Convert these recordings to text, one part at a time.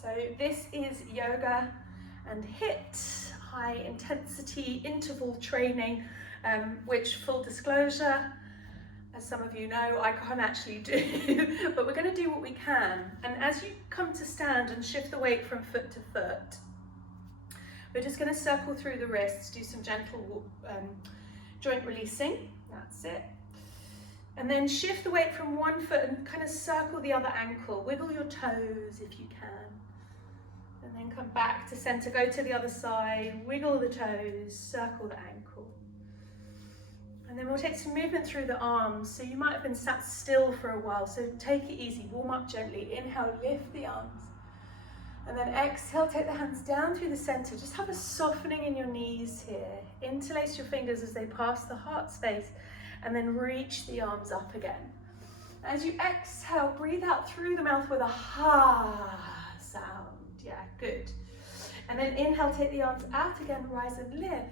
So this is yoga and HIIT, high intensity interval training, which, full disclosure, as some of you know, I can't actually do, but we're going to do what we can. And as you come to stand and shift the weight from foot to foot, we're just going to circle through the wrists, do some gentle joint releasing, that's it. And then shift the weight from one foot and kind of circle the other ankle. Wiggle your toes if you can. And then come back to center, go to the other side, wiggle the toes, circle the ankle. And then we'll take some movement through the arms. So you might have been sat still for a while, so take it easy, warm up gently. Inhale, lift the arms. And then exhale, take the hands down through the center. Just have a softening in your knees here. Interlace your fingers as they pass the heart space, and then reach the arms up again. As you exhale, breathe out through the mouth with a ha sound. Yeah, good. And then inhale, take the arms out again, rise and lift.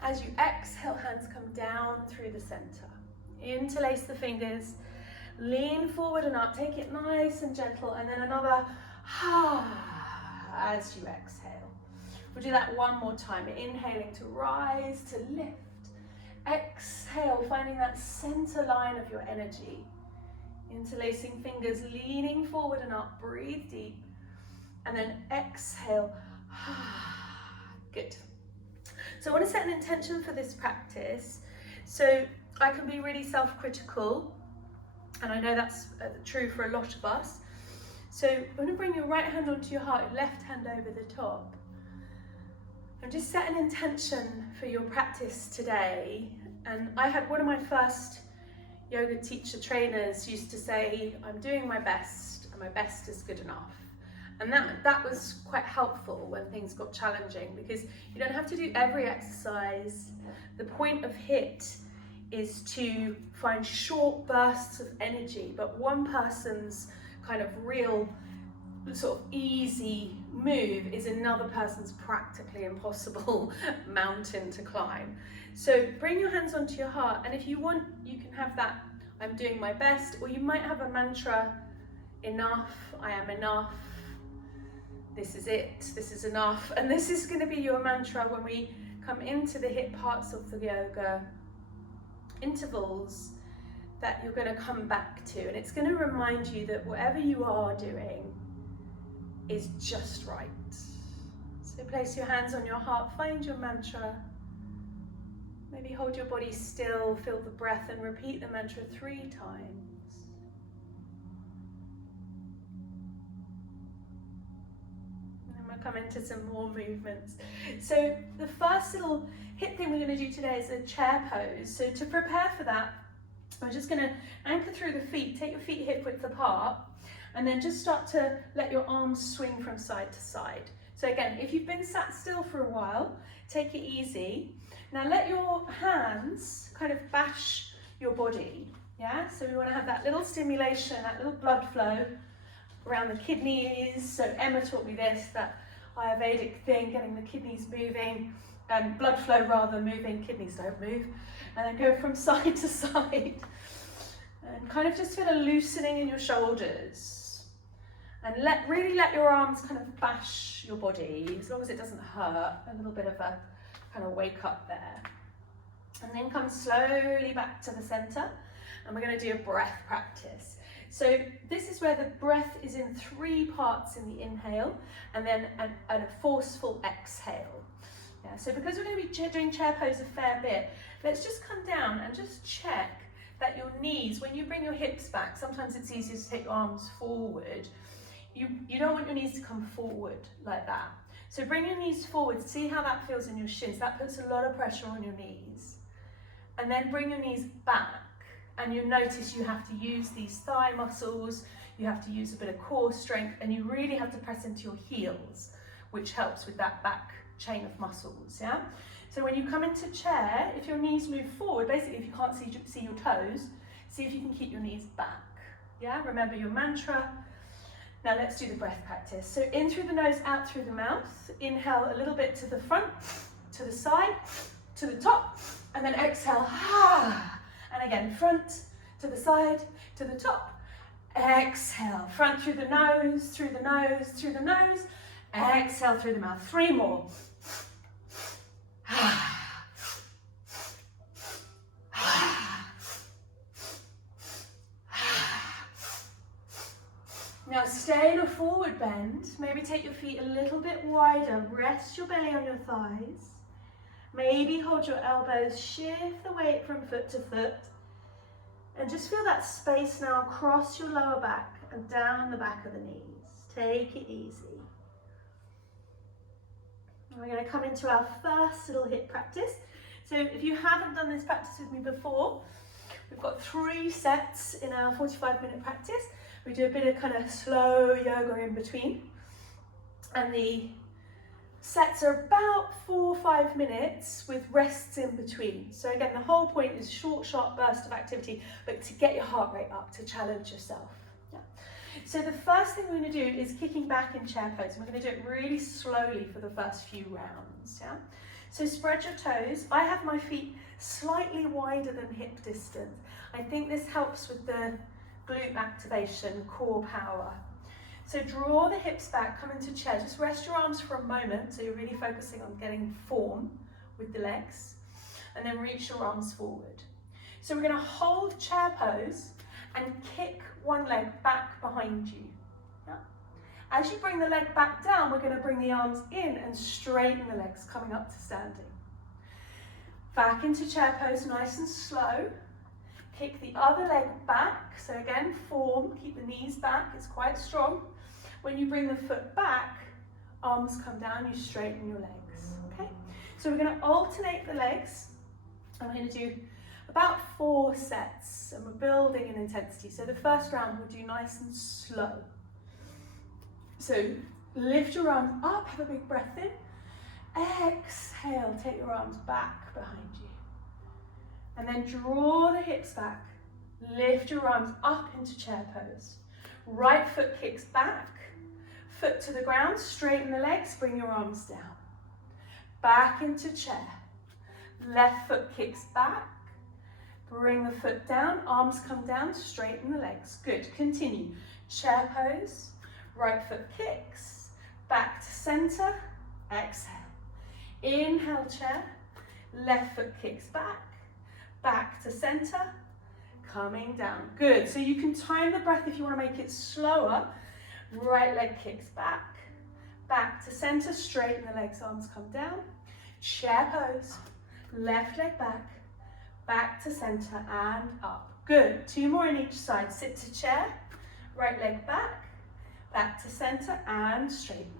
As you exhale, hands come down through the center. Interlace the fingers, lean forward and up, take it nice and gentle, and then another ha as you exhale. We'll do that one more time. Inhaling to rise, to lift. Exhale, finding that center line of your energy. Interlacing fingers, leaning forward and up, breathe deep. And then exhale, good. So I want to set an intention for this practice. So I can be really self-critical, and I know that's true for a lot of us. So I'm going to bring your right hand onto your heart, left hand over the top. And just set an intention for your practice today. And I had one of my first yoga teacher trainers used to say, I'm doing my best and my best is good enough. And that was quite helpful when things got challenging, because you don't have to do every exercise. The point of HIIT is to find short bursts of energy, but one person's kind of real sort of easy move is another person's practically impossible mountain to climb. So bring your hands onto your heart, and if you want, you can have that I'm doing my best, or you might have a mantra, enough, I am enough, this is it, this is enough. And this is going to be your mantra when we come into the HIIT parts of the yoga intervals that you're going to come back to. And it's going to remind you that whatever you are doing is just right. So place your hands on your heart, find your mantra. Maybe hold your body still, feel the breath, and repeat the mantra 3 times. Come into some more movements. So the first little HIIT thing we're going to do today is a chair pose. So to prepare for that, we're just going to anchor through the feet, take your feet hip width apart, and then just start to let your arms swing from side to side. So again, if you've been sat still for a while, take it easy. Now let your hands kind of bash your body. Yeah, so we want to have that little stimulation, that little blood flow around the kidneys. So Emma taught me this, that Ayurvedic thing, getting the kidneys moving, and blood flow rather, moving, kidneys don't move, and then go from side to side. And kind of just feel a loosening in your shoulders. And really let your arms kind of bash your body, as long as it doesn't hurt, a little bit of a kind of wake up there. And then come slowly back to the center, and we're going to do a breath practice. So this is where the breath is in 3 parts in the inhale, and then a forceful exhale. Yeah, so because we're going to be doing chair pose a fair bit, let's just come down and just check that your knees, when you bring your hips back, sometimes it's easier to take your arms forward. You don't want your knees to come forward like that. So bring your knees forward, see how that feels in your shins. That puts a lot of pressure on your knees. And then bring your knees back. And you'll notice you have to use these thigh muscles, you have to use a bit of core strength, and you really have to press into your heels, which helps with that back chain of muscles, yeah? So when you come into chair, if your knees move forward, basically if you can't see your toes, see if you can keep your knees back, yeah? Remember your mantra. Now let's do the breath practice. So in through the nose, out through the mouth. Inhale a little bit to the front, to the side, to the top, and then exhale, And again, front, to the side, to the top. Exhale, front through the nose, through the nose, through the nose. Exhale through the mouth. 3 more. Now stay in a forward bend. Maybe take your feet a little bit wider. Rest your belly on your thighs. Maybe hold your elbows, shift the weight from foot to foot. And just feel that space now across your lower back and down the back of the knees. Take it easy. We're going to come into our first little HIIT practice. So if you haven't done this practice with me before, we've got 3 sets in our 45-minute practice. We do a bit of kind of slow yoga in between. And the sets are about 4 or 5 minutes with rests in between. So again, the whole point is short, sharp burst of activity, but to get your heart rate up, to challenge yourself. Yeah. So the first thing we're going to do is kicking back in chair pose. We're going to do it really slowly for the first few rounds. Yeah. So spread your toes. I have my feet slightly wider than hip distance. I think this helps with the glute activation, core power. So draw the hips back, come into chair. Just rest your arms for a moment, so you're really focusing on getting form with the legs, and then reach your arms forward. So we're going to hold chair pose and kick one leg back behind you. Yeah. As you bring the leg back down, we're going to bring the arms in and straighten the legs, coming up to standing. Back into chair pose, nice and slow. Kick the other leg back, so again, form, keep the knees back, it's quite strong. When you bring the foot back, arms come down, you straighten your legs, okay? So we're going to alternate the legs, and we're going to do about 4 sets, and we're building in intensity. So the first round we'll do nice and slow. So lift your arms up, have a big breath in. Exhale, take your arms back behind you. And then draw the hips back. Lift your arms up into chair pose. Right foot kicks back. Foot to the ground, straighten the legs, bring your arms down. Back into chair. Left foot kicks back. Bring the foot down, arms come down, straighten the legs. Good, continue. Chair pose, right foot kicks, back to center, exhale. Inhale chair, left foot kicks back. Back to center, coming down. Good, so you can time the breath if you want to make it slower. Right leg kicks back, back to center, straighten the legs, arms come down. Chair pose, left leg back, back to center and up. Good, 2 more in each side. Sit to chair, right leg back, back to center and straighten.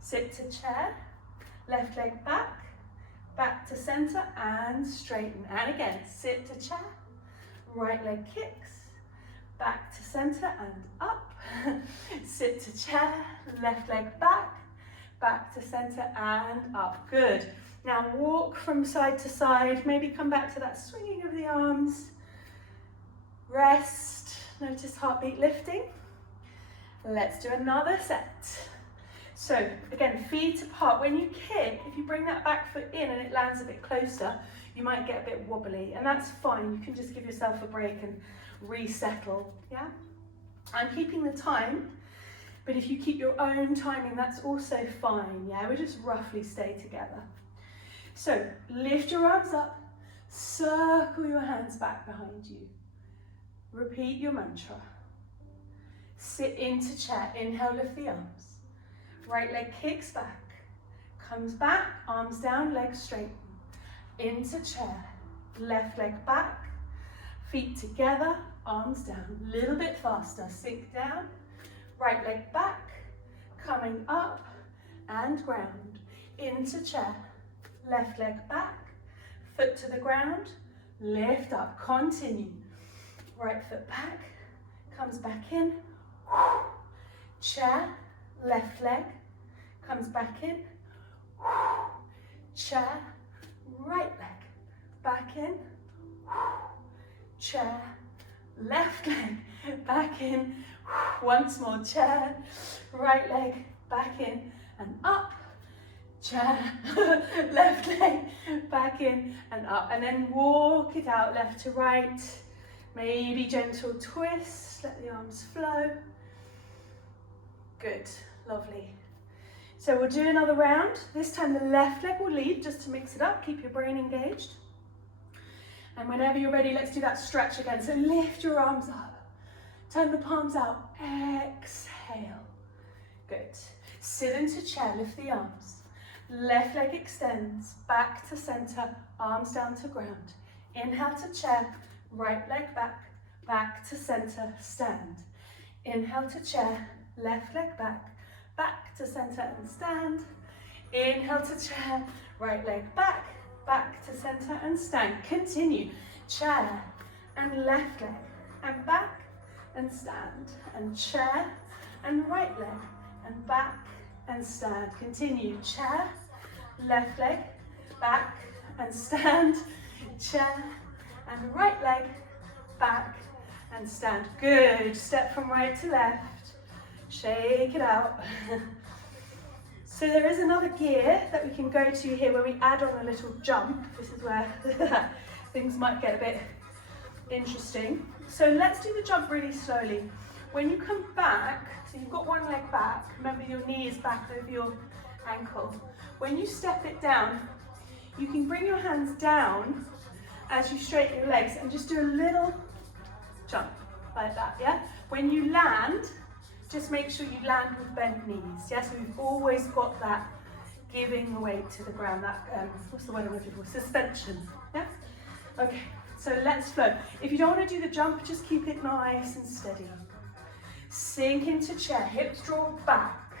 Sit to chair, left leg back, back to center and straighten. And again, sit to chair, right leg kicks, back to center and up. Sit to chair, left leg back, back to center and up. Good. Now walk from side to side, maybe come back to that swinging of the arms. Rest, notice heartbeat lifting. Let's do another set. So again, feet apart. When you kick, if you bring that back foot in and it lands a bit closer, you might get a bit wobbly, and that's fine. You can just give yourself a break and resettle, yeah? I'm keeping the time, but if you keep your own timing, that's also fine, yeah? We just roughly stay together. So lift your arms up, circle your hands back behind you. Repeat your mantra. Sit into chair, inhale, lift the arms. Right leg kicks back, comes back, arms down, legs straighten. Into chair, left leg back, feet together, arms down. A little bit faster, sink down, right leg back, coming up and ground. Into chair, left leg back, foot to the ground, lift up, continue. Right foot back, comes back in, chair, left leg, comes back in, chair, right leg, back in, chair, left leg, back in, once more, chair, right leg, back in and up, chair, left leg, back in and up, and then walk it out left to right, Maybe gentle twist, let the arms flow. Good, lovely. So we'll do another round. This time the left leg will lead, just to mix it up, keep your brain engaged. And whenever you're ready, let's do that stretch again. So lift your arms up, turn the palms out, exhale. Good. Sit into chair, lift the arms. Left leg extends, back to center, arms down to ground. Inhale to chair, right leg back, back to center, stand. Inhale to chair, left leg back, back to center and stand. Inhale to chair, right leg back, back to center and stand. Continue, chair and left leg and back and stand. And chair and right leg and back and stand. Continue, chair, left leg, back and stand. Chair and right leg, back and stand. Good, step from right to left. Shake it out. So there is another gear that we can go to here where we add on a little jump. This is where things might get a bit interesting. So let's do the jump really slowly. When you come back, so you've got one leg back, remember your knee is back over your ankle. When you step it down, you can bring your hands down as you straighten your legs and just do a little jump like that, yeah? When you land, just make sure you land with bent knees, yeah? So we've always got that giving the weight to the ground, that, what's the word I'm looking for? Suspension, yeah? Okay, so let's flow. If you don't want to do the jump, just keep it nice and steady. Sink into chair, hips draw back,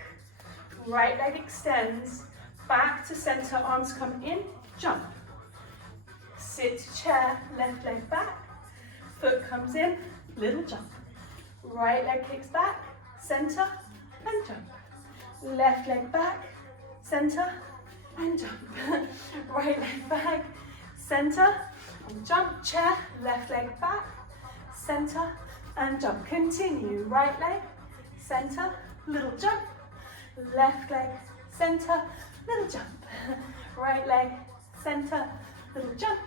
right leg extends, back to center, arms come in, jump. Sit to chair, left leg back, foot comes in, little jump. Right leg kicks back, center and jump. Left leg back, center and jump. Right leg back, center and jump. Chair, left leg back, center and jump. Continue, right leg, center, little jump. Left leg, center, little jump. Right leg, center, little jump.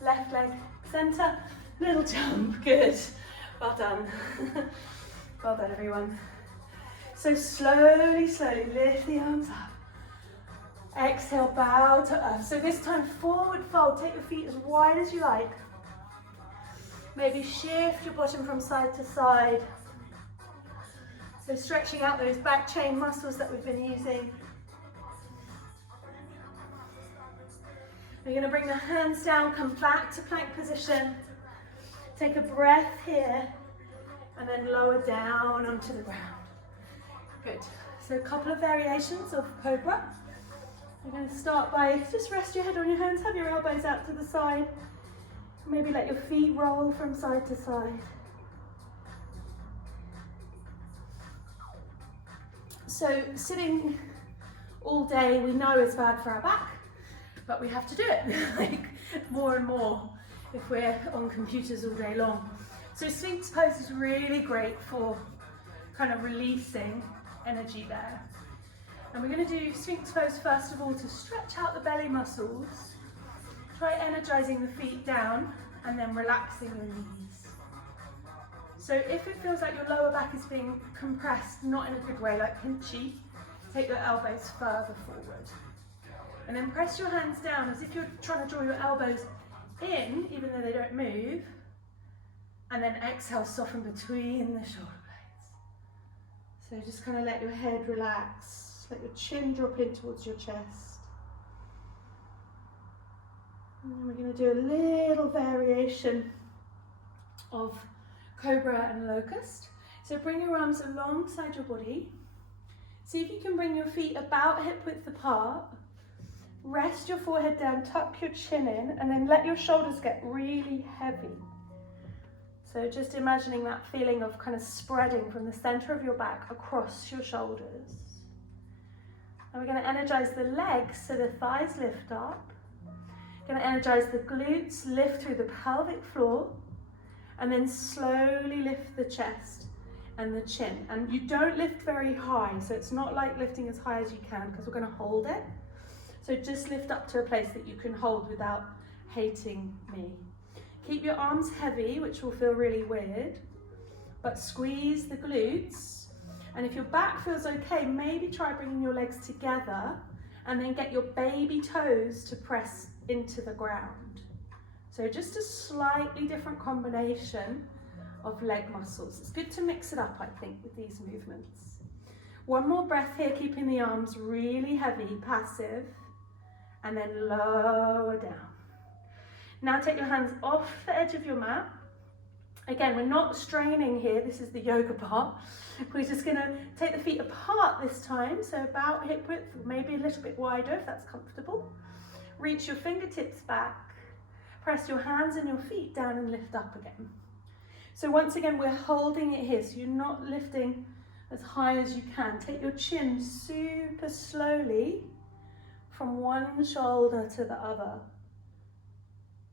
Left leg, center, little jump. Good, well done. Well done, everyone. So slowly, slowly lift the arms up. Exhale, bow to earth. So this time, forward fold. Take your feet as wide as you like. Maybe shift your bottom from side to side. So stretching out those back chain muscles that we've been using. We're going to bring the hands down, come back to plank position. Take a breath here. And then lower down onto the ground. Good. So a couple of variations of Cobra. We're going to start by just rest your head on your hands, have your elbows out to the side. Maybe let your feet roll from side to side. So sitting all day we know is bad for our back, but we have to do it like more and more if we're on computers all day long. So Sphinx pose is really great for kind of releasing energy there. And we're going to do Sphinx pose first of all to stretch out the belly muscles. Try energizing the feet down and then relaxing your knees. So if it feels like your lower back is being compressed, not in a good way, like pinchy, take your elbows further forward. And then press your hands down as if you're trying to draw your elbows in, even though they don't move. And then exhale, soften between the shoulder blades. So just kind of let your head relax, let your chin drop in towards your chest. And then we're going to do a little variation of Cobra and Locust. So bring your arms alongside your body. See if you can bring your feet about hip width apart. Rest your forehead down, tuck your chin in, and then let your shoulders get really heavy. So just imagining that feeling of kind of spreading from the center of your back across your shoulders. And we're going to energize the legs so the thighs lift up. Going to energize the glutes, lift through the pelvic floor, and then slowly lift the chest and the chin. And you don't lift very high, so it's not like lifting as high as you can because we're going to hold it. So just lift up to a place that you can hold without hating me. Keep your arms heavy, which will feel really weird, but squeeze the glutes. And if your back feels okay, maybe try bringing your legs together and then get your baby toes to press into the ground. So just a slightly different combination of leg muscles. It's good to mix it up, I think, with these movements. One more breath here, keeping the arms really heavy, passive, and then lower down. Now take your hands off the edge of your mat. Again, we're not straining here, this is the yoga part. We're just gonna take the feet apart this time, so about hip width, maybe a little bit wider if that's comfortable. Reach your fingertips back, press your hands and your feet down and lift up again. So once again, we're holding it here, so you're not lifting as high as you can. Take your chin super slowly from one shoulder to the other.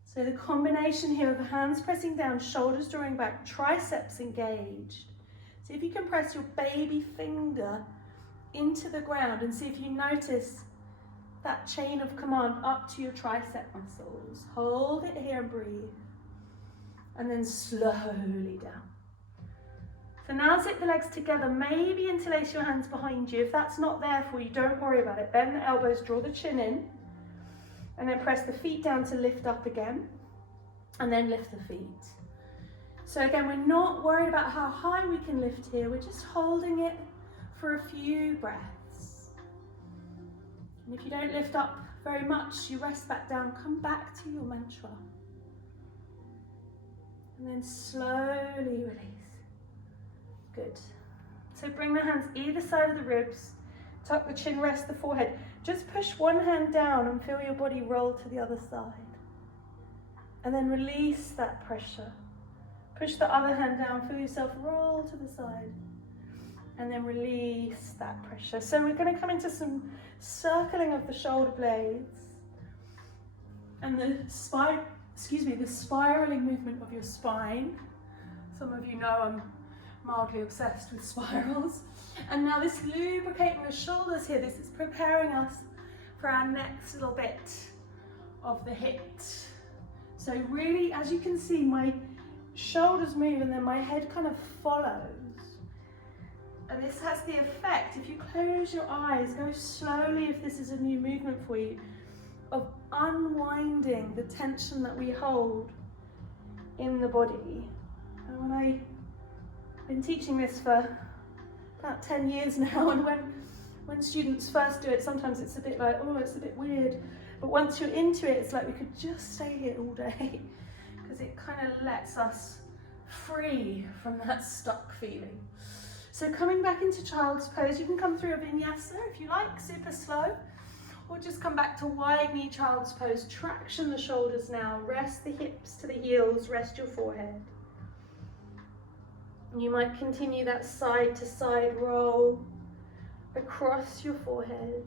So the combination here of hands pressing down, shoulders drawing back, triceps engaged. See if you can press your baby finger into the ground and see if you notice that chain of command up to your tricep muscles. Hold it here and breathe. And then slowly down. So now zip the legs together, maybe interlace your hands behind you. If that's not there for you, don't worry about it. Bend the elbows, draw the chin in, and then press the feet down to lift up again, and then lift the feet. So again, we're not worried about how high we can lift here, we're just holding it for a few breaths. And if you don't lift up very much, you rest back down, come back to your mantra. And then slowly release. Good. So bring the hands either side of the ribs, tuck the chin, rest the forehead. Just push one hand down and feel your body roll to the other side. And then release that pressure. Push the other hand down, feel yourself roll to the side. And then release that pressure. So we're going to come into some circling of the shoulder blades. And the spiraling movement of your spine. Some of you know I'm mildly obsessed with spirals. And now this lubricating the shoulders here, this is preparing us for our next little bit of the HIIT. So really, as you can see, my shoulders move and then my head kind of follows. And this has the effect, if you close your eyes, go slowly if this is a new movement for you, of unwinding the tension that we hold in the body. And when I've been teaching this for about 10 years now, and when students first do it, sometimes it's a bit like, oh, it's a bit weird. But once you're into it, it's like we could just stay here all day because it kind of lets us free from that stuck feeling. So coming back into child's pose, you can come through a vinyasa if you like, super slow. Or just come back to wide knee child's pose. Traction the shoulders now. Rest the hips to the heels. Rest your forehead. You might continue that side to side roll across your forehead.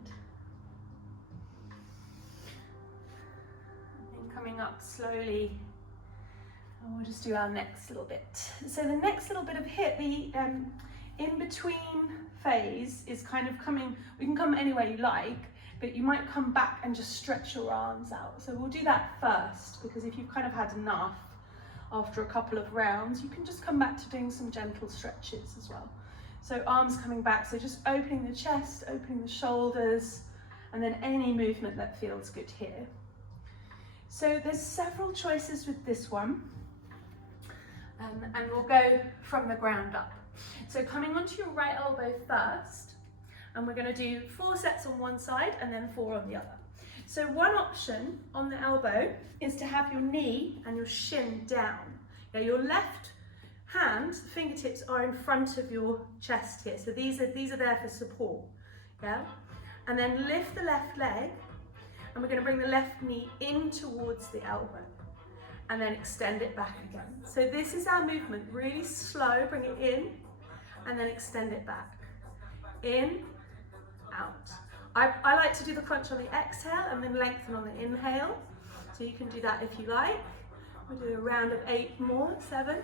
And coming up slowly. And we'll just do our next little bit. So the next little bit of HIIT, the in-between phase is kind of coming, we can come any way you like, but you might come back and just stretch your arms out. So we'll do that first, because if you've kind of had enough after a couple of rounds, you can just come back to doing some gentle stretches as well. So arms coming back, so just opening the chest, opening the shoulders, and then any movement that feels good here. So there's several choices with this one, and we'll go from the ground up. So coming onto your right elbow first, and we're going to do 4 sets on one side and then 4 on the other. So one option on the elbow is to have your knee and your shin down. Now your left hand, fingertips are in front of your chest here. So these are there for support. Yeah? And then lift the left leg, and we're going to bring the left knee in towards the elbow. And then extend it back again. So this is our movement, really slow, bring it in, and then extend it back. In, out. I like to do the crunch on the exhale and then lengthen on the inhale. So you can do that if you like. We'll do a round of 8 more. 7,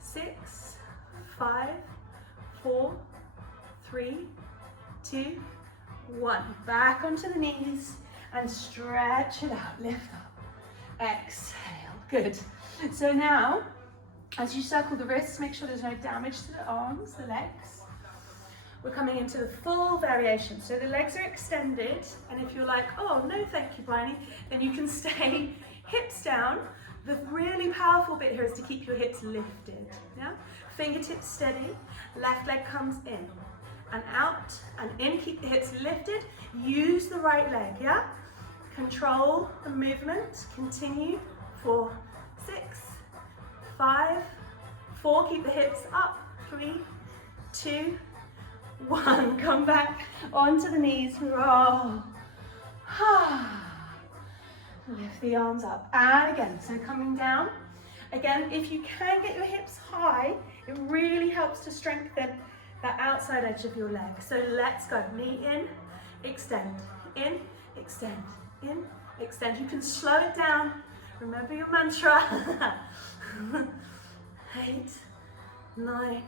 6, 5, 4, 3, 2, 1. Back onto the knees and stretch it out. Lift up. Exhale. Good. So now, as you circle the wrists, make sure there's no damage to the arms, the legs. We're coming into the full variation. So the legs are extended, and if you're like, oh, no, thank you, Bryony, then you can stay hips down. The really powerful bit here is to keep your hips lifted, yeah? Fingertips steady, left leg comes in and out and in, keep the hips lifted, use the right leg, yeah? Control the movement, continue, 4, 6, 5, 4, keep the hips up, 3, 2, 1, come back onto the knees, roll, lift the arms up, and again, so coming down. Again, if you can get your hips high, it really helps to strengthen that outside edge of your leg. So let's go, knee in, extend, in, extend, in, extend. You can slow it down, remember your mantra. 8, 9,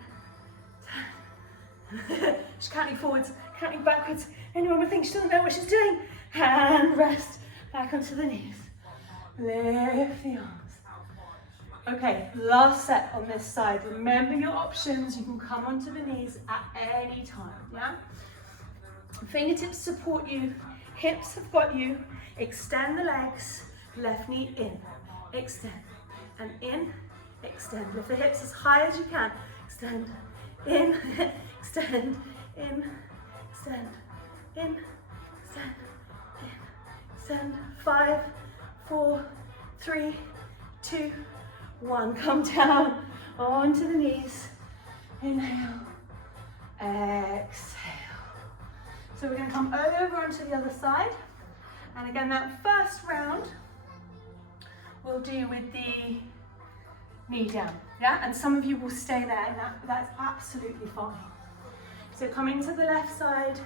10. She's counting forwards, counting backwards. Anyone would think she doesn't know what she's doing. And rest. Back onto the knees. Lift the arms. Okay, last set on this side. Remember your options. You can come onto the knees at any time, yeah? Fingertips support you. Hips have got you. Extend the legs. Left knee in. Extend. And in. Extend. Lift the hips as high as you can. Extend. In. Extend. In. Extend. In. Extend. Extend, 5, 4, 3, 2, 1. Come down onto the knees. Inhale, exhale. So we're going to come over onto the other side. And again, that first round we'll do with the knee down. Yeah, and some of you will stay there, and that's absolutely fine. So coming to the left side.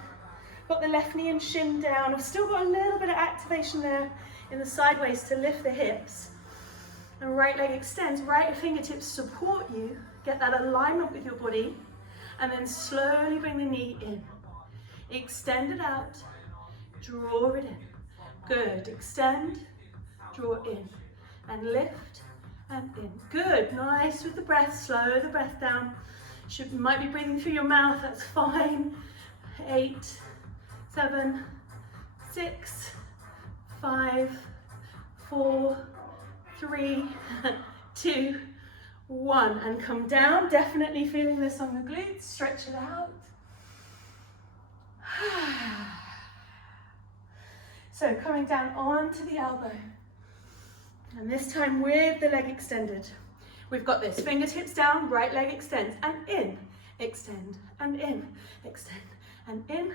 Got the left knee and shin down. I've still got a little bit of activation there in the sideways to lift the hips. And right leg extends, right fingertips support you, get that alignment with your body, and then slowly bring the knee in. Extend it out, draw it in. Good, extend, draw in, and lift and in. Good, nice with the breath, slow the breath down. Might be breathing through your mouth, that's fine. 8, 7, 6, 5, 4, 3, 2, 1, and come down. Definitely feeling this on the glutes. Stretch it out. So coming down onto the elbow, and this time with the leg extended. We've got this. Fingertips down, right leg extends and in, extend and in, extend and in.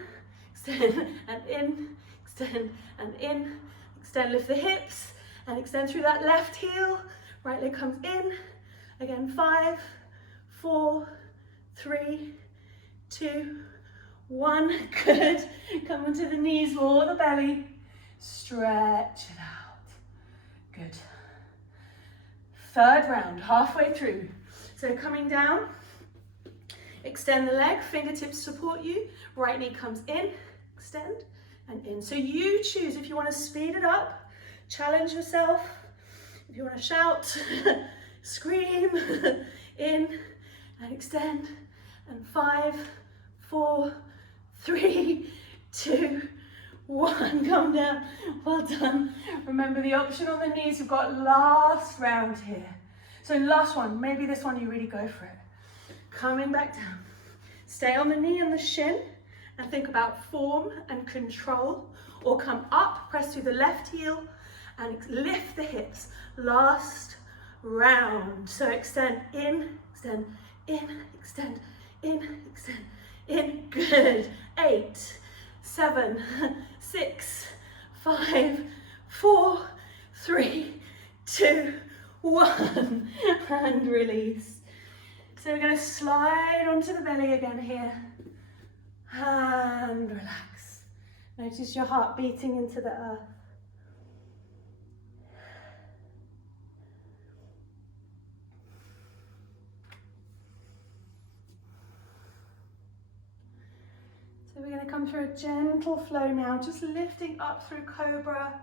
Extend and in, extend and in, extend, lift the hips and extend through that left heel. Right leg comes in. Again, 5, 4, 3, 2, 1. Good. Come onto the knees or the belly. Stretch it out. Good. Third round, halfway through. So coming down, extend the leg, fingertips support you. Right knee comes in. Extend and in. So you choose if you want to speed it up, challenge yourself. If you want to shout, scream, in and extend. And 5, 4, 3, 2, 1. Come down. Well done. Remember the option on the knees. We've got last round here. So last one. Maybe this one you really go for it. Coming back down. Stay on the knee and the shin. And think about form and control, or come up, press through the left heel and lift the hips. Last round. So extend in, extend in, extend in, extend in. Good. 8, 7, 6, 5, 4, 3, 2, 1. And release. So we're going to slide onto the belly again here. And relax. Notice your heart beating into the earth. So we're going to come through a gentle flow now, just lifting up through cobra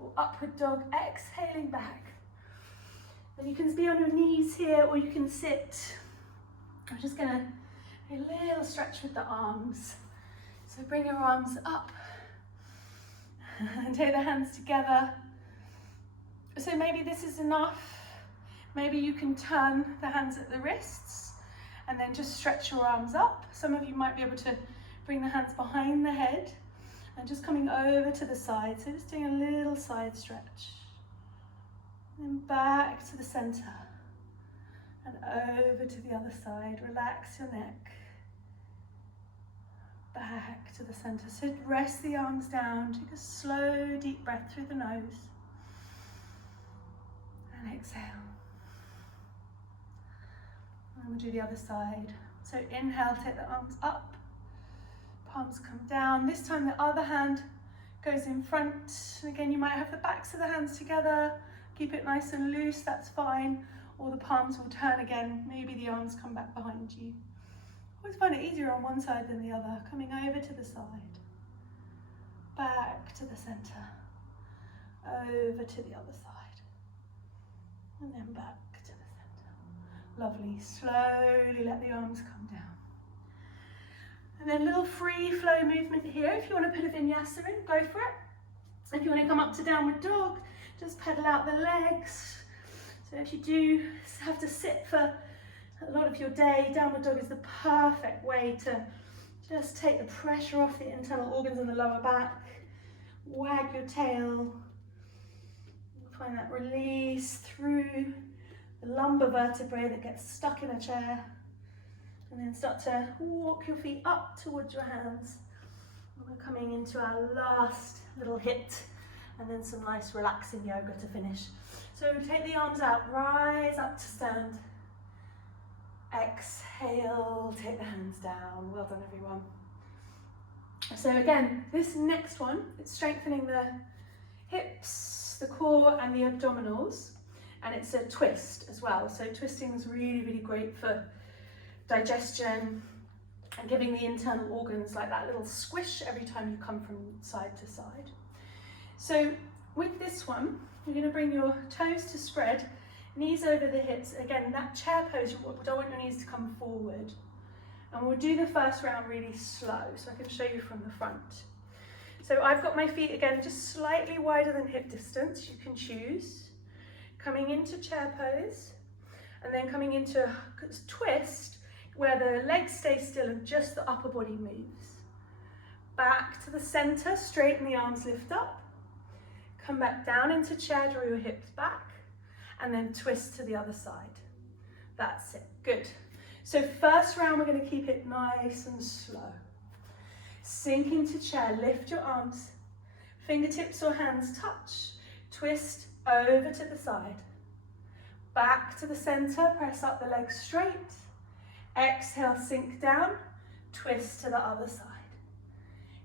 or upward dog, exhaling back. And you can be on your knees here, or you can sit. I'm just gonna a little stretch with the arms. So bring your arms up and take the hands together. So maybe this is enough. Maybe you can turn the hands at the wrists and then just stretch your arms up. Some of you might be able to bring the hands behind the head and just coming over to the side. So just doing a little side stretch. And back to the center. And over to the other side. Relax your neck. Back to the center. So rest the arms down. Take a slow, deep breath through the nose. And exhale. And we'll do the other side. So inhale, take the arms up. Palms come down. This time the other hand goes in front. And again, you might have the backs of the hands together. Keep it nice and loose, that's fine. Or the palms will turn again. Maybe the arms come back behind you. Always find it easier on one side than the other. Coming over to the side. Back to the center. Over to the other side. And then back to the center. Lovely. Slowly let the arms come down. And then a little free flow movement here. If you want to put a vinyasa in, go for it. If you want to come up to downward dog, just pedal out the legs. So if you do have to sit for a lot of your day, downward dog is the perfect way to just take the pressure off the internal organs in the lower back. Wag your tail. Find that release through the lumbar vertebrae that gets stuck in a chair. And then start to walk your feet up towards your hands. And we're coming into our last little HIIT. And then some nice relaxing yoga to finish. So take the arms out, rise up to stand. Exhale, take the hands down. Well done, everyone. So again, this next one, it's strengthening the hips, the core and the abdominals. And it's a twist as well. So twisting is really, really great for digestion and giving the internal organs like that little squish every time you come from side to side. So with this one, you're going to bring your toes to spread, knees over the hips. Again, that chair pose, you don't want your knees to come forward. And we'll do the first round really slow, so I can show you from the front. So I've got my feet again just slightly wider than hip distance, you can choose. Coming into chair pose, and then coming into a twist where the legs stay still and just the upper body moves. Back to the center, straighten the arms, lift up. Come back down into chair, draw your hips back, and then twist to the other side. That's it, good. So first round, we're gonna keep it nice and slow. Sink into chair, lift your arms, fingertips or hands touch, twist over to the side. Back to the center, press up the legs straight. Exhale, sink down, twist to the other side.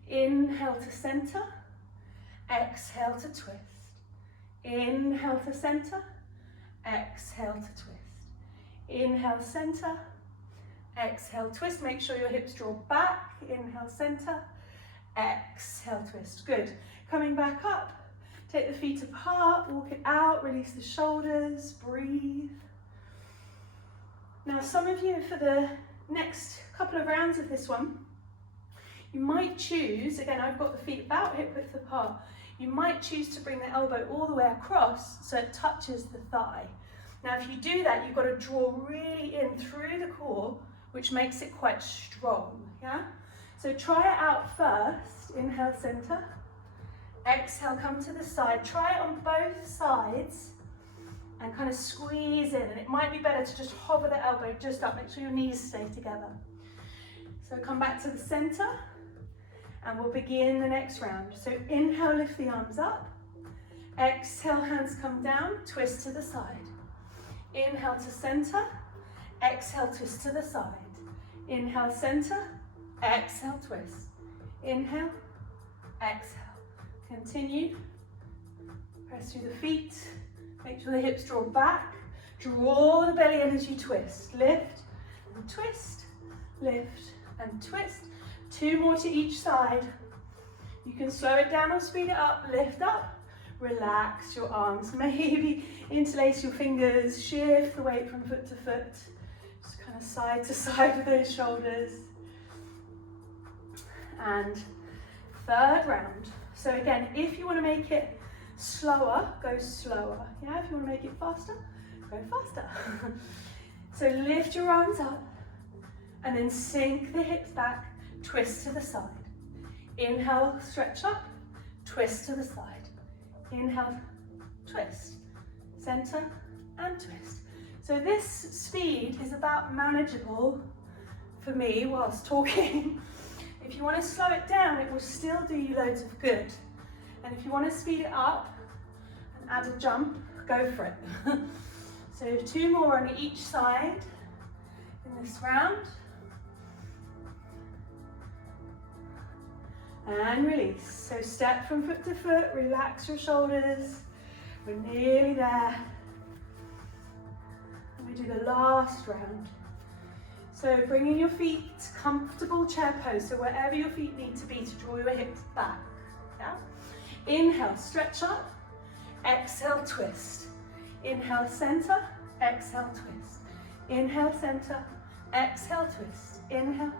Inhale to center. Exhale to twist. Inhale to center. Exhale to twist. Inhale, center. Exhale, twist. Make sure your hips draw back. Inhale, center. Exhale, twist. Good. Coming back up. Take the feet apart. Walk it out. Release the shoulders. Breathe. Now, some of you, for the next couple of rounds of this one, you might choose, again, I've got the feet about hip width apart, you might choose to bring the elbow all the way across so it touches the thigh. Now, if you do that, you've got to draw really in through the core, which makes it quite strong, yeah? So try it out first. Inhale, center. Exhale, come to the side. Try it on both sides and kind of squeeze in. And it might be better to just hover the elbow just up. Make sure your knees stay together. So come back to the center. And we'll begin the next round. So inhale, lift the arms up. Exhale, hands come down, twist to the side. Inhale to center. Exhale, twist to the side. Inhale, center. Exhale, twist. Inhale, exhale. Continue. Press through the feet. Make sure the hips draw back. Draw the belly in as you twist. Lift and twist. Lift and twist. 2 more to each side. You can slow it down or speed it up. Lift up, Relax your arms, maybe interlace your fingers, shift the weight from foot to foot, just kind of side to side with those shoulders. And third round. So again, if you want to make it slower, go slower. Yeah, if you want to make it faster, go faster. So lift your arms up and then sink the hips back, twist to the side. Inhale, stretch up, twist to the side. Inhale, twist, center and twist. So this speed is about manageable for me whilst talking. If you want to slow it down, it will still do you loads of good. And if you want to speed it up and add a jump, go for it. So 2 more on each side in this round. And release. So step from foot to foot, relax your shoulders. We're nearly there. And we do the last round. So bringing your feet to comfortable chair pose, so wherever your feet need to be to draw your hips back. Yeah? Inhale, stretch up. Exhale, twist. Inhale, center. Exhale, twist. Inhale, center. Exhale, twist. Inhale,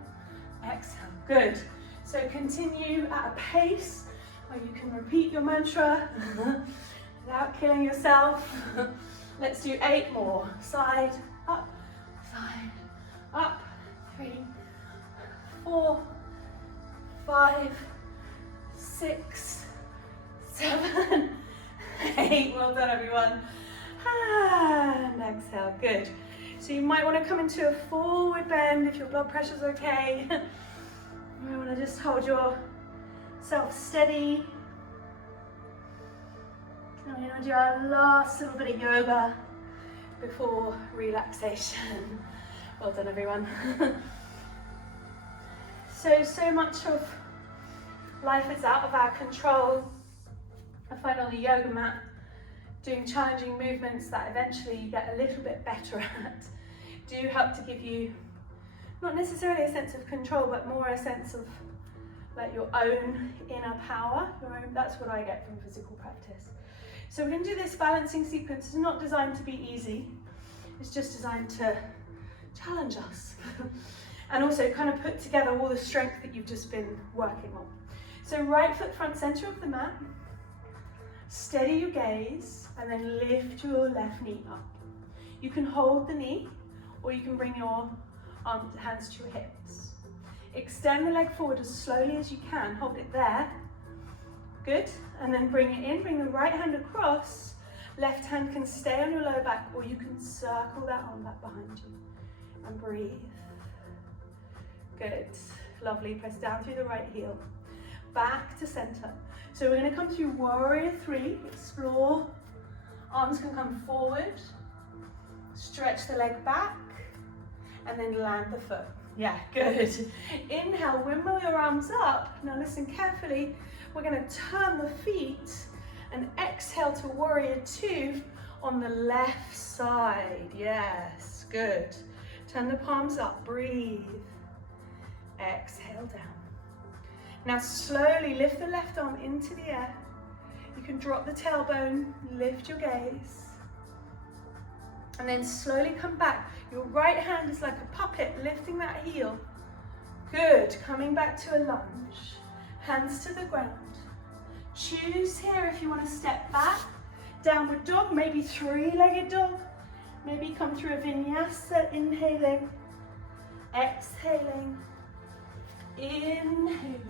exhale. Good. So continue at a pace where you can repeat your mantra without killing yourself. Let's do 8 more. Side, up, 3, 4, 5, 6, 7, 8. Well done, everyone. And exhale, good. So you might want to come into a forward bend if your blood pressure's okay. You want to just hold yourself steady. And we're going to do our last little bit of yoga before relaxation. Well done, everyone. So much of life is out of our control. I find on the yoga mat, doing challenging movements that eventually you get a little bit better at do help to give you not necessarily a sense of control, but more a sense of like your own inner power. That's what I get from physical practice. So we're going to do this balancing sequence. It's not designed to be easy. It's just designed to challenge us and also kind of put together all the strength that you've just been working on. So right foot front center of the mat. Steady your gaze and then lift your left knee up. You can hold the knee or you can bring your hands to your hips. Extend the leg forward as slowly as you can. Hold it there. Good. And then bring it in. Bring the right hand across. Left hand can stay on your lower back or you can circle that arm back behind you. And breathe. Good. Lovely. Press down through the right heel. Back to center. So we're going to come through warrior 3. Explore. Arms can come forward. Stretch the leg back. And then land the foot. Yeah, good. Inhale, windmill your arms up. Now listen carefully. We're going to turn the feet and exhale to warrior 2 on the left side. Yes, good. Turn the palms up, breathe. Exhale down. Now slowly lift the left arm into the air. You can drop the tailbone, lift your gaze. And then slowly come back. Your right hand is like a puppet, lifting that heel. Good, coming back to a lunge. Hands to the ground. Choose here if you want to step back. Downward dog, maybe 3-legged dog. Maybe come through a vinyasa, inhaling. Exhaling. Inhaling.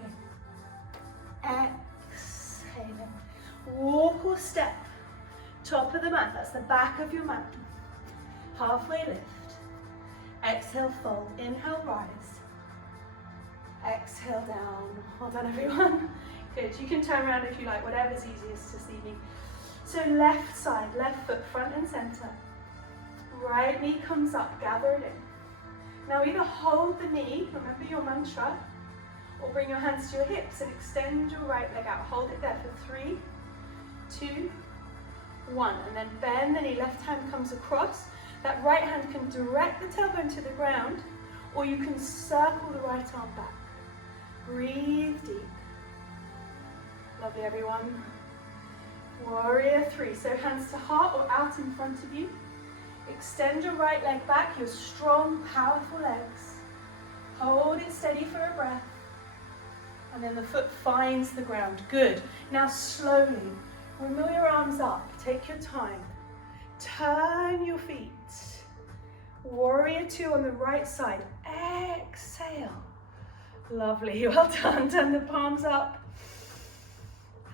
Exhaling. Walk or step. Top of the mat, that's the back of your mat. Halfway lift. Exhale, fold. Inhale, rise. Exhale, down. Well done, everyone. Good. You can turn around if you like, whatever's easiest this evening. So left side, left foot front and center. Right knee comes up, gather it in. Now either hold the knee, remember your mantra, or bring your hands to your hips and extend your right leg out. Hold it there for 3, 2, 1. And then bend the knee, left hand comes across. That right hand can direct the tailbone to the ground, or you can circle the right arm back. Breathe deep. Lovely, everyone. Warrior three. So hands to heart or out in front of you. Extend your right leg back, your strong, powerful legs. Hold it steady for a breath. And then the foot finds the ground. Good. Now slowly, wheel your arms up. Take your time. Turn your feet. Warrior two on the right side. Exhale. Lovely. Well done. Turn the palms up.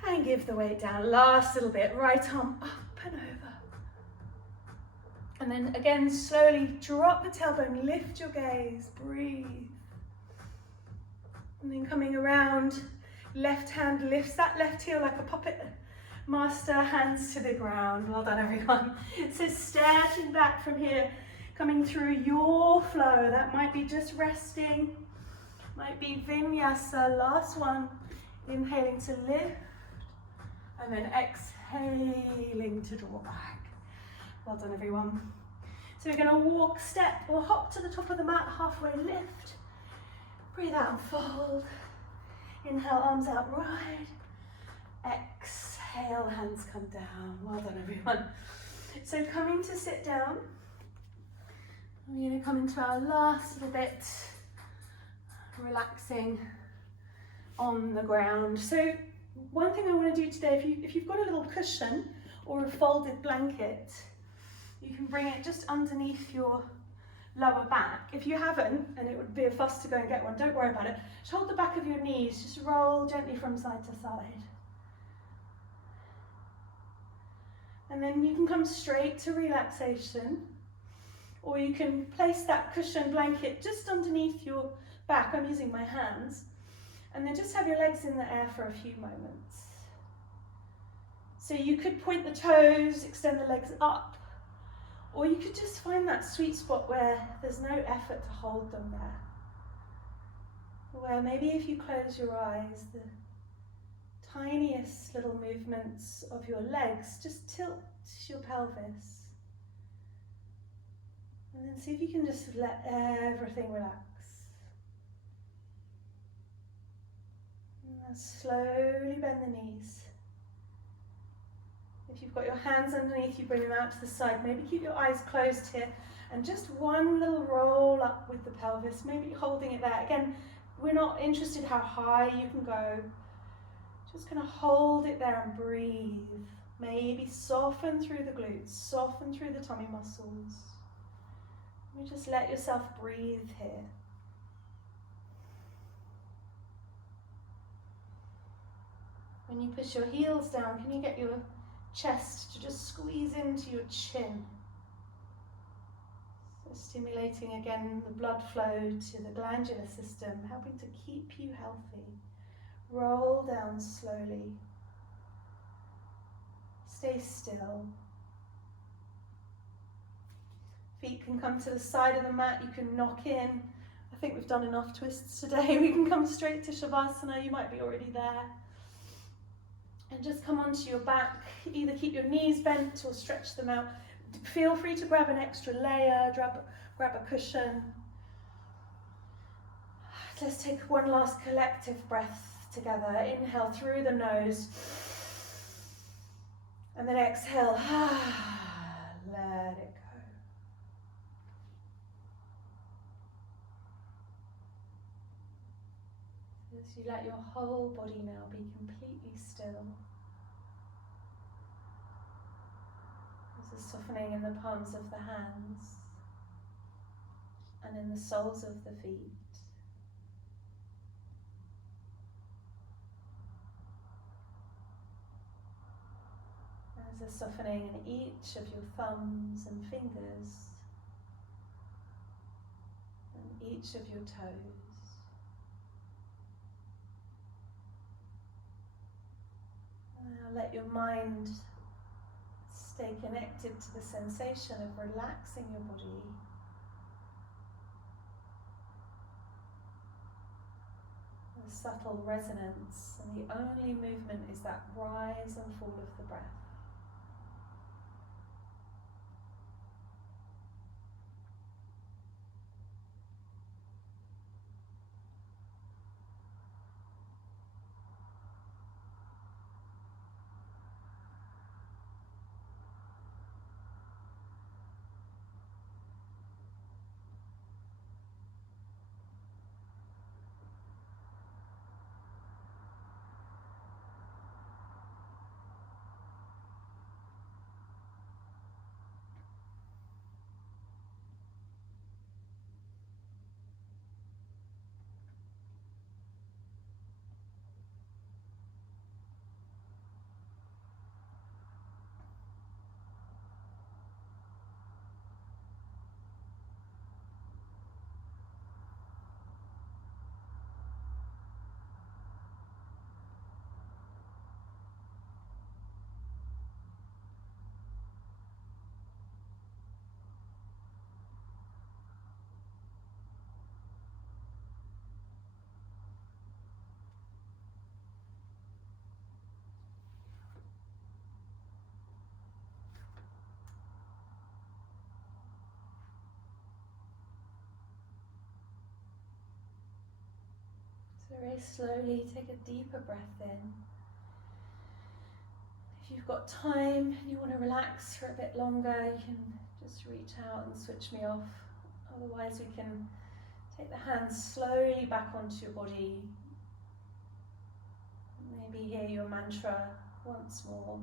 And give the weight down. Last little bit. Right arm up and over. And then again, slowly drop the tailbone. Lift your gaze. Breathe. And then coming around, left hand lifts that left heel like a puppet master, hands to the ground. Well done, everyone. So stepping back from here, coming through your flow. That might be just resting, might be vinyasa. Last one, inhaling to lift, and then exhaling to draw back. Well done, everyone. So we're going to walk, step, or hop to the top of the mat, halfway lift. Breathe out and fold. Inhale, arms out wide. Exhale, hands come down. Well done, everyone. So coming to sit down. We're going to come into our last little bit, relaxing on the ground. So one thing I want to do today, if you've got a little cushion or a folded blanket, you can bring it just underneath your lower back. If you haven't, and it would be a fuss to go and get one, don't worry about it. Just hold the back of your knees, just roll gently from side to side. And then you can come straight to relaxation, or you can place that cushion blanket just underneath your back. I'm using my hands. And then just have your legs in the air for a few moments. So you could point the toes, extend the legs up, or you could just find that sweet spot where there's no effort to hold them there. Where maybe if you close your eyes, the tiniest little movements of your legs just tilt your pelvis. And then see if you can just let everything relax. And then slowly bend the knees. If you've got your hands underneath, you bring them out to the side. Maybe keep your eyes closed here and just one little roll up with the pelvis, maybe holding it there. Again, we're not interested how high you can go. Just going to hold it there and breathe. Maybe soften through the glutes, soften through the tummy muscles. You just let yourself breathe here. When you push your heels down, can you get your chest to just squeeze into your chin? So stimulating again the blood flow to the glandular system, helping to keep you healthy. Roll down slowly. Stay still. Feet can come to the side of the mat, you can knock in. I think we've done enough twists today. We can come straight to Shavasana, you might be already there. And just come onto your back, either keep your knees bent or stretch them out. Feel free to grab an extra layer, grab a cushion. Let's take one last collective breath together. Inhale through the nose. And then exhale, let it go. As you let your whole body now be completely still. There's a softening in the palms of the hands and in the soles of the feet. There's a softening in each of your thumbs and fingers and each of your toes. Now let your mind stay connected to the sensation of relaxing your body. The subtle resonance, and the only movement is that rise and fall of the breath. So very slowly take a deeper breath in. If you've got time and you want to relax for a bit longer, you can just reach out and switch me off. Otherwise we can take the hands slowly back onto your body. Maybe hear your mantra once more.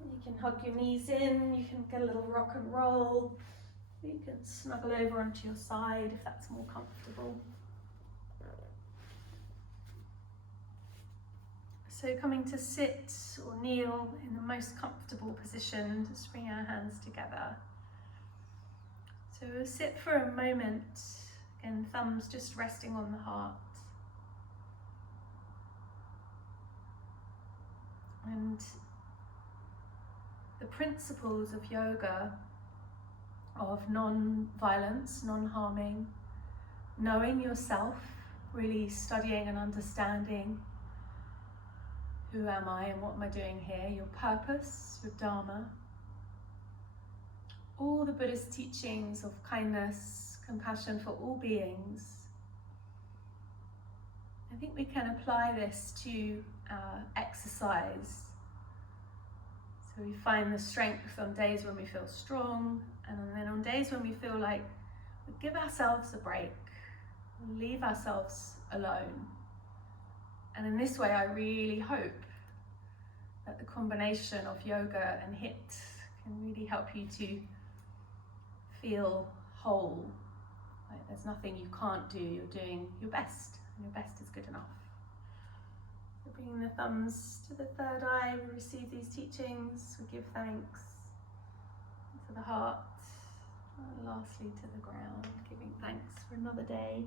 You can hug your knees in, you can get a little rock and roll. You can snuggle over onto your side if that's more comfortable. So coming to sit or kneel in the most comfortable position, just bring our hands together. So we'll sit for a moment, again, thumbs just resting on the heart. And the principles of yoga, of non-violence, non-harming, knowing yourself, really studying and understanding who am I and what am I doing here, your purpose, your dharma, all the Buddhist teachings of kindness, compassion for all beings. I think we can apply this to exercise. So we find the strength on days when we feel strong, and then on days when we feel like we give ourselves a break, leave ourselves alone. And in this way, I really hope that the combination of yoga and HIIT can really help you to feel whole. Like there's nothing you can't do, you're doing your best, and your best is good enough. So bringing the thumbs to the third eye, we receive these teachings, we give thanks to the heart, and lastly to the ground, giving thanks for another day.